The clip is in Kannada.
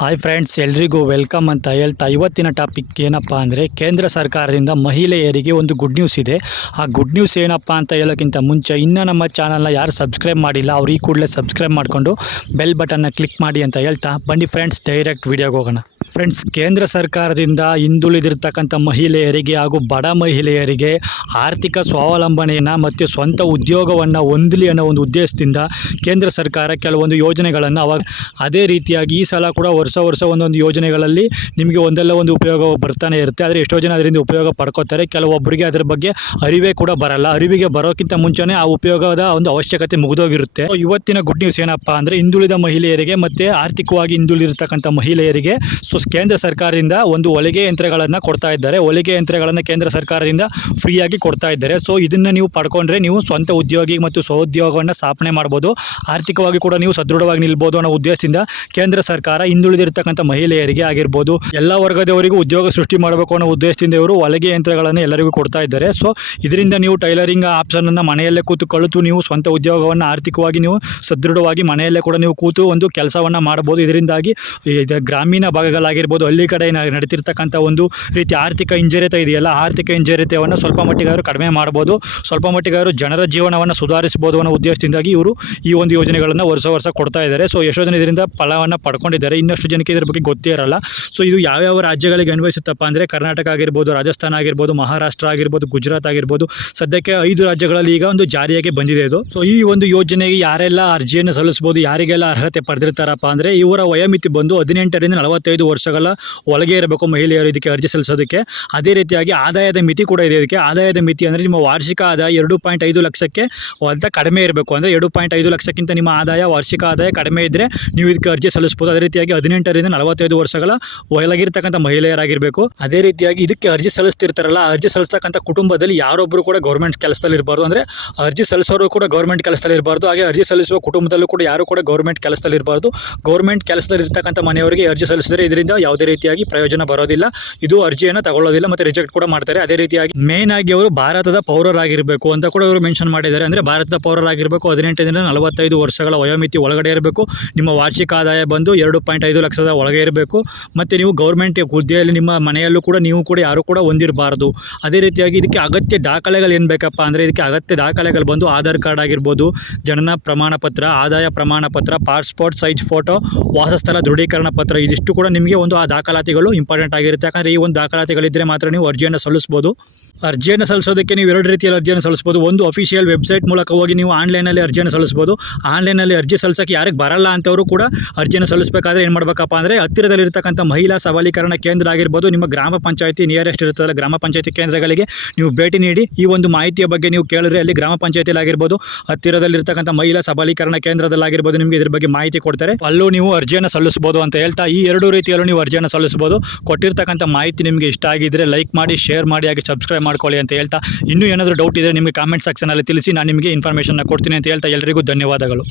ಹಾಯ್ ಫ್ರೆಂಡ್ಸ್ ಎಲ್ರಿಗೂ ವೆಲ್ಕಮ್ ಅಂತ ಹೇಳ್ತಾ ಇವತ್ತಿನ ಟಾಪಿಕ್ ಏನಪ್ಪ ಅಂದರೆ ಕೇಂದ್ರ ಸರ್ಕಾರದಿಂದ ಮಹಿಳೆಯರಿಗೆ ಒಂದು ಗುಡ್ ನ್ಯೂಸ್ ಇದೆ. ಆ ಗುಡ್ ನ್ಯೂಸ್ ಏನಪ್ಪ ಅಂತ ಹೇಳೋಕ್ಕಿಂತ ಮುಂಚೆ ಇನ್ನೂ ನಮ್ಮ ಚಾನಲ್ನ ಯಾರು ಸಬ್ಸ್ಕ್ರೈಬ್ ಮಾಡಿಲ್ಲ ಅವ್ರಿಗೆ ಕೂಡಲೇ ಸಬ್ಸ್ಕ್ರೈಬ್ ಮಾಡಿಕೊಂಡು ಬೆಲ್ ಬಟನ್ನ ಕ್ಲಿಕ್ ಮಾಡಿ ಅಂತ ಹೇಳ್ತಾ ಬನ್ನಿ ಫ್ರೆಂಡ್ಸ್ ಡೈರೆಕ್ಟ್ ವಿಡಿಯೋಗೆ ಹೋಗೋಣ. ಫ್ರೆಂಡ್ಸ್ ಕೇಂದ್ರ ಸರ್ಕಾರದಿಂದ ಹಿಂದುಳಿದಿರ್ತಕ್ಕಂಥ ಮಹಿಳೆಯರಿಗೆ ಹಾಗೂ ಬಡ ಮಹಿಳೆಯರಿಗೆ ಆರ್ಥಿಕ ಸ್ವಾವಲಂಬನೆಯನ್ನು ಮತ್ತು ಸ್ವಂತ ಉದ್ಯೋಗವನ್ನು ಹೊಂದಲಿ ಅನ್ನೋ ಒಂದು ಉದ್ದೇಶದಿಂದ ಕೇಂದ್ರ ಸರ್ಕಾರ ಕೆಲವೊಂದು ಯೋಜನೆಗಳನ್ನು ಅವಾಗ ಅದೇ ರೀತಿಯಾಗಿ ಈ ಸಲ ಕೂಡ ವರ್ಷ ವರ್ಷ ಒಂದೊಂದು ಯೋಜನೆಗಳಲ್ಲಿ ನಿಮಗೆ ಒಂದಲ್ಲ ಒಂದು ಉಪಯೋಗ ಬರ್ತಾನೆ ಇರುತ್ತೆ. ಆದರೆ ಎಷ್ಟೋ ಜನ ಅದರಿಂದ ಉಪಯೋಗ ಪಡ್ಕೋತಾರೆ. ಕೆಲವೊಬ್ಬರಿಗೆ ಅದರ ಬಗ್ಗೆ ಅರಿವೇ ಕೂಡ ಬರಲ್ಲ. ಅರಿವಿಗೆ ಬರೋಕ್ಕಿಂತ ಮುಂಚೆನೇ ಆ ಉಪಯೋಗದ ಒಂದು ಅವಶ್ಯಕತೆ ಮುಗಿದೋಗಿರುತ್ತೆ. ಇವತ್ತಿನ ಗುಡ್ ನ್ಯೂಸ್ ಏನಪ್ಪ ಅಂದರೆ ಹಿಂದುಳಿದ ಮಹಿಳೆಯರಿಗೆ ಮತ್ತು ಆರ್ಥಿಕವಾಗಿ ಹಿಂದುಳಿದಿರ್ತಕ್ಕಂಥ ಮಹಿಳೆಯರಿಗೆ ಸೊ ಕೇಂದ್ರ ಸರ್ಕಾರದಿಂದ ಒಂದು ಹೊಲಿಗೆ ಯಂತ್ರಗಳನ್ನು ಕೊಡ್ತಾ ಇದ್ದಾರೆ. ಹೊಲಿಗೆ ಯಂತ್ರಗಳನ್ನು ಕೇಂದ್ರ ಸರ್ಕಾರದಿಂದ ಫ್ರೀಯಾಗಿ ಕೊಡ್ತಾ ಇದ್ದಾರೆ. ಸೊ ಇದನ್ನು ನೀವು ಪಡ್ಕೊಂಡ್ರೆ ನೀವು ಸ್ವಂತ ಉದ್ಯೋಗಿ ಮತ್ತು ಸ್ವಉದ್ಯೋಗವನ್ನು ಸ್ಥಾಪನೆ ಮಾಡ್ಬೋದು. ಆರ್ಥಿಕವಾಗಿ ಕೂಡ ನೀವು ಸದೃಢವಾಗಿ ನಿಲ್ಬೋದು ಅನ್ನೋ ಉದ್ದೇಶದಿಂದ ಕೇಂದ್ರ ಸರ್ಕಾರ ಹಿಂದುಳಿದಿರ್ತಕ್ಕಂಥ ಮಹಿಳೆಯರಿಗೆ ಆಗಿರ್ಬೋದು, ಎಲ್ಲ ವರ್ಗದವರಿಗೂ ಉದ್ಯೋಗ ಸೃಷ್ಟಿ ಮಾಡಬೇಕು ಅನ್ನೋ ಉದ್ದೇಶದಿಂದ ಇವರು ಹೊಲಿಗೆ ಯಂತ್ರಗಳನ್ನು ಎಲ್ಲರಿಗೂ ಕೊಡ್ತಾ ಇದ್ದಾರೆ. ಸೊ ಇದರಿಂದ ನೀವು ಟೈಲರಿಂಗ್ ಆಪ್ಷನನ್ನು ಮನೆಯಲ್ಲೇ ಕೂತು ಕಳಿತು ನೀವು ಸ್ವಂತ ಉದ್ಯೋಗವನ್ನು ಆರ್ಥಿಕವಾಗಿ ನೀವು ಸದೃಢವಾಗಿ ಮನೆಯಲ್ಲೇ ಕೂಡ ನೀವು ಕೂತು ಒಂದು ಕೆಲಸವನ್ನು ಮಾಡ್ಬೋದು. ಇದರಿಂದಾಗಿ ಗ್ರಾಮೀಣ ಗ್ರಾಮೀಣ ಭಾಗಗಳಾಗಿರ್ಬೋದು ಹಳ್ಳಿ ಕಡೆ ನಡೀತಿರ್ತಕ್ಕಂಥ ಒಂದು ರೀತಿ ಆರ್ಥಿಕ ಹಿಂಜರಿತ ಇದೆಯಲ್ಲ, ಆರ್ಥಿಕ ಹಿಂಜರಿತವನ್ನು ಸ್ವಲ್ಪ ಮಟ್ಟಿಗಾದರೂ ಕಡಿಮೆ ಮಾಡ್ಬೋದು. ಸ್ವಲ್ಪ ಮಟ್ಟಿಗಾದರೂ ಜನರ ಜೀವನವನ್ನು ಸುಧಾರಿಸಬಹುದು ಅನ್ನೋ ಉದ್ದೇಶದಿಂದಾಗಿ ಇವರು ಈ ಒಂದು ಯೋಜನೆಗಳನ್ನು ವರ್ಷ ವರ್ಷ ಕೊಡ್ತಾ ಇದ್ದಾರೆ. ಸೊ ಎಷ್ಟೋ ಜನ ಇದರಿಂದ ಫಲವನ್ನು ಪಡ್ಕೊಂಡಿದ್ದಾರೆ. ಇನ್ನಷ್ಟು ಜನಕ್ಕೆ ಇದರ ಬಗ್ಗೆ ಗೊತ್ತೇ ಇರಲ್ಲ. ಸೊ ಇದು ಯಾವ್ಯಾವ ರಾಜ್ಯಗಳಿಗೆ ಅನ್ವಯಿಸುತ್ತಪ್ಪ ಅಂದರೆ ಕರ್ನಾಟಕ ಆಗಿರ್ಬೋದು, ರಾಜಸ್ಥಾನ ಆಗಿರ್ಬೋದು, ಮಹಾರಾಷ್ಟ್ರ ಆಗಿರ್ಬೋದು, ಗುಜರಾತ್ ಆಗಿರ್ಬೋದು, ಸದ್ಯಕ್ಕೆ ಐದು ರಾಜ್ಯಗಳಲ್ಲಿ ಈಗ ಒಂದು ಜಾರಿಯಾಗಿ ಬಂದಿದೆ ಇದು. ಸೊ ಈ ಒಂದು ಯೋಜನೆಗೆ ಯಾರೆಲ್ಲ ಅರ್ಜಿಯನ್ನು ಸಲ್ಲಿಸ್ಬೋದು, ಯಾರಿಗೆಲ್ಲ ಅರ್ಹತೆ ಪಡೆದಿರ್ತಾರಪ್ಪ ಅಂದರೆ ಇವರ ವಯೋಮಿತಿ ಬಂದು ಹದಿನೆಂಟರಿಂದ ನಲವತ್ತೈದು ವರ್ಷಗಳ ಒಳಗೆ ಇರಬೇಕು ಮಹಿಳೆಯರು ಇದಕ್ಕೆ ಅರ್ಜಿ ಸಲ್ಲಿಸೋದಕ್ಕೆ. ಅದೇ ರೀತಿಯಾಗಿ ಆದಾಯದ ಮಿತಿ ಕೂಡ ಇದೆ ಇದಕ್ಕೆ. ಆದಾಯದ ಮಿತಿ ಅಂದರೆ ನಿಮ್ಮ ವಾರ್ಷಿಕ ಆದಾಯ ಎರಡು ಪಾಯಿಂಟ್ ಐದು ಲಕ್ಷಕ್ಕೆ ಅಂತ ಕಡಿಮೆ ಇರಬೇಕು. ಅಂದರೆ ಎರಡು ಪಾಯಿಂಟ್ ಐದು ಲಕ್ಷಕ್ಕಿಂತ ನಿಮ್ಮ ಆದಾಯ ವಾರ್ಷಿಕ ಆದಾಯ ಕಡಿಮೆ ಇದ್ದರೆ ನೀವು ಇದಕ್ಕೆ ಅರ್ಜಿ ಸಲ್ಲಿಸ್ಬೋದು ಅದೇ ರೀತಿಯಾಗಿ ಹದಿನೆಂಟರಿಂದ ನಲವತ್ತೈದು ವರ್ಷಗಳ ಒಳಗಿರ್ತಕ್ಕಂಥ ಮಹಿಳೆಯರಾಗಿರಬೇಕು. ಅದೇ ರೀತಿಯಾಗಿ ಇದಕ್ಕೆ ಅರ್ಜಿ ಸಲ್ಲಿಸ್ತಿರ್ತಾರಲ್ಲ ಅರ್ಜಿ ಸಲ್ಲಿಸ್ತಕ್ಕಂಥ ಕುಟುಂಬದಲ್ಲಿ ಯಾರೊಬ್ಬರು ಕೂಡ ಗೌರ್ಮೆಂಟ್ ಕೆಲಸದಲ್ಲಿ ಇರಬಾರ್ದು. ಅಂದರೆ ಅರ್ಜಿ ಸಲ್ಲಿಸೋರು ಕೂಡ ಗೌರ್ಮೆಂಟ್ ಕೆಲಸದಲ್ಲಿ ಇರಬಾರ್ದು. ಹಾಗೆ ಅರ್ಜಿ ಸಲ್ಲಿಸುವ ಕುಟುಂಬದಲ್ಲೂ ಕೂಡ ಯಾರು ಕೂಡ ಗೌರ್ಮೆಂಟ್ ಕೆಲಸದಲ್ಲಿ ಇರಬಾರ್ದು. ಗೌರ್ಮೆಂಟ್ ಕೆಲಸದಲ್ಲಿ ಇರ್ತಕ್ಕಂಥ ಮನೆಯವರಿಗೆ ಅರ್ಜಿ ಸಲ್ಲಿಸಿದರೆ ಇದರಿಂದ ಯಾವುದೇ ರೀತಿಯಾಗಿ ಪ್ರಯೋಜನ ಬರೋದಿಲ್ಲ. ಇದು ಅರ್ಜಿಯನ್ನು ತಗೊಳ್ಳೋದಿಲ್ಲ ಮತ್ತು ರಿಜೆಕ್ಟ್ ಕೂಡ ಮಾಡ್ತಾರೆ. ಅದೇ ರೀತಿಯಾಗಿ ಮೇನ್ ಆಗಿ ಅವರು ಭಾರತದ ಪೌರರಾಗಿರಬೇಕು ಅಂತ ಕೂಡ ಅವರು ಮೆನ್ಷನ್ ಮಾಡಿದ್ದಾರೆ. ಅಂದರೆ ಭಾರತದ ಪೌರರಾಗಿರಬೇಕು ಹದಿನೆಂಟರಿಂದ ನಲವತ್ತೈದು ವರ್ಷಗಳ ವಯೋಮಿತಿ ಒಳಗಡೆ ಇರಬೇಕು. ನಿಮ್ಮ ವಾರ್ಷಿಕ ಆದಾಯ ಬಂದು ಎರಡು ಪಾಯಿಂಟ್ ಐದು ಲಕ್ಷದ ಒಳಗೆ ಇರಬೇಕು. ಮತ್ತು ನೀವು ಗೌರ್ಮೆಂಟ್ ಹುದ್ದೆಯಲ್ಲಿ ನಿಮ್ಮ ಮನೆಯಲ್ಲೂ ಕೂಡ ನೀವು ಕೂಡ ಯಾರು ಕೂಡ ಹೊಂದಿರಬಾರ್ದು. ಅದೇ ರೀತಿಯಾಗಿ ಇದಕ್ಕೆ ಅಗತ್ಯ ದಾಖಲೆಗಳು ಏನು ಬೇಕಪ್ಪ ಅಂದರೆ ಇದಕ್ಕೆ ಅಗತ್ಯ ದಾಖಲೆಗಳು ಬಂದು ಆಧಾರ್ ಕಾರ್ಡ್ ಆಗಿರ್ಬೋದು, ಜನನ ಪ್ರಮಾಣ ಪತ್ರ ಆದಾಯ ಪ್ರಮಾಣ ಪತ್ರ ಪಾಸ್ಪೋರ್ಟ್ ಸೈಜ್ ಫೋಟೋ ವಾಸಸ್ಥಳ ದೃಢೀಕರಣ ಪತ್ರ, ಇದಿಷ್ಟು ಕೂಡ ನಿಮಗೆ ಒಂದು ಆ ದಾಖಲಾತಿಗಳು ಇಂಪಾರ್ಟೆಂಟ್ ಆಗಿರುತ್ತೆ. ಯಾಕಂದರೆ ಈ ಒಂದು ದಾಖಲಾತಿಗಳಿದ್ದರೆ ಮಾತ್ರ ನೀವು ಅರ್ಜಿಯನ್ನು ಸಲ್ಲಿಸ್ಬೋದು. ಅರ್ಜಿಯನ್ನು ಸಲ್ಲಿಸೋದಕ್ಕೆ ನೀವು ಎರಡು ರೀತಿಯಲ್ಲಿ ಅರ್ಜಿಯನ್ನು ಸಲ್ಲಿಸ್ಬೋದು. ಒಂದು ಅಫಿಷಿಯಲ್ ವೆಬ್ಸೈಟ್ ಮೂಲಕ ಹೋಗಿ ನೀವು ಆನ್ಲೈನಲ್ಲಿ ಅರ್ಜಿಯನ್ನು ಸಲ್ಲಿಸ್ಬೋದು. ಆನ್ಲೈನಲ್ಲಿ ಅರ್ಜಿ ಸಲ್ಲಿಸೋಕೆ ಯಾರಿಗೆ ಬರಲ್ಲ ಅಂತವರು ಕೂಡ ಅರ್ಜಿಯನ್ನು ಸಲ್ಲಿಸಬೇಕಾದ್ರೆ ಏನು ಮಾಡಬೇಕಪ್ಪ ಅಂದರೆ ಹತ್ತಿರದಲ್ಲಿರ್ತಕ್ಕಂಥ ಮಹಿಳಾ ಸಬಲೀಕರಣ ಕೇಂದ್ರ ಆಗಿರ್ಬೋದು, ನಿಮ್ಮ ಗ್ರಾಮ ಪಂಚಾಯತಿ ನಿಯರೆಸ್ಟ್ ಇರುತ್ತದೆ ಗ್ರಾಮ ಪಂಚಾಯತಿ ಕೇಂದ್ರಗಳಿಗೆ ನೀವು ಭೇಟಿ ನೀಡಿ ಈ ಒಂದು ಮಾಹಿತಿಯ ಬಗ್ಗೆ ನೀವು ಕೇಳಿದ್ರೆ ಅಲ್ಲಿ ಗ್ರಾಮ ಪಂಚಾಯತಿಯಲ್ಲಿ ಆಗಿರ್ಬೋದು, ಹತ್ತಿರದಲ್ಲಿರ್ತಕ್ಕಂಥ ಮಹಿಳಾ ಸಬಲೀಕರಣ ಕೇಂದ್ರದಲ್ಲಾಗಿರ್ಬೋದು ನಿಮಗೆ ಇದ್ರ ಬಗ್ಗೆ ಮಾಹಿತಿ ಕೊಡ್ತಾರೆ. ಅಲ್ಲೂ ನೀವು ಅರ್ಜಿಯನ್ನು ಸಲ್ಲಿಸ್ಬೋದು ಅಂತ ಹೇಳ್ತಾ ಈ ಎರಡು ರೀತಿಯಲ್ಲೂ ನೀವು ಅರ್ಜಿಯನ್ನು ಸಲ್ಲಿಸ್ಬೋದು. ಕೊಟ್ಟಿರ್ತಕ್ಕಂಥ ಮಾಹಿತಿ ನಿಮಗೆ ಇಷ್ಟ ಆಗಿದ್ರೆ ಲೈಕ್ ಮಾಡಿ ಶೇರ್ ಮಾಡಿ, ಹಾಗೆ ಸಬ್ಸ್ಕ್ರೈಬ್ ಮಾಡ್ಕೊಳ್ಳಿ ಅಂತ ಹೇಳ್ತಾ, ಇನ್ನೂ ಏನಾದರೂ ಡೌಟ್ ಇದ್ದರೆ ನಿಮಗೆ ಕಾಮೆಂಟ್ ಸೆಕ್ಷನಲ್ಲಿ ತಿಳಿಸಿ, ನಾನು ನಿಮಗೆ ಇನ್ಫಾರ್ಮೇಷನ್ನ ಕೊಡ್ತೀನಿ ಅಂತ ಹೇಳ್ತಾ ಎಲ್ಲರಿಗೂ ಧನ್ಯವಾದಗಳು.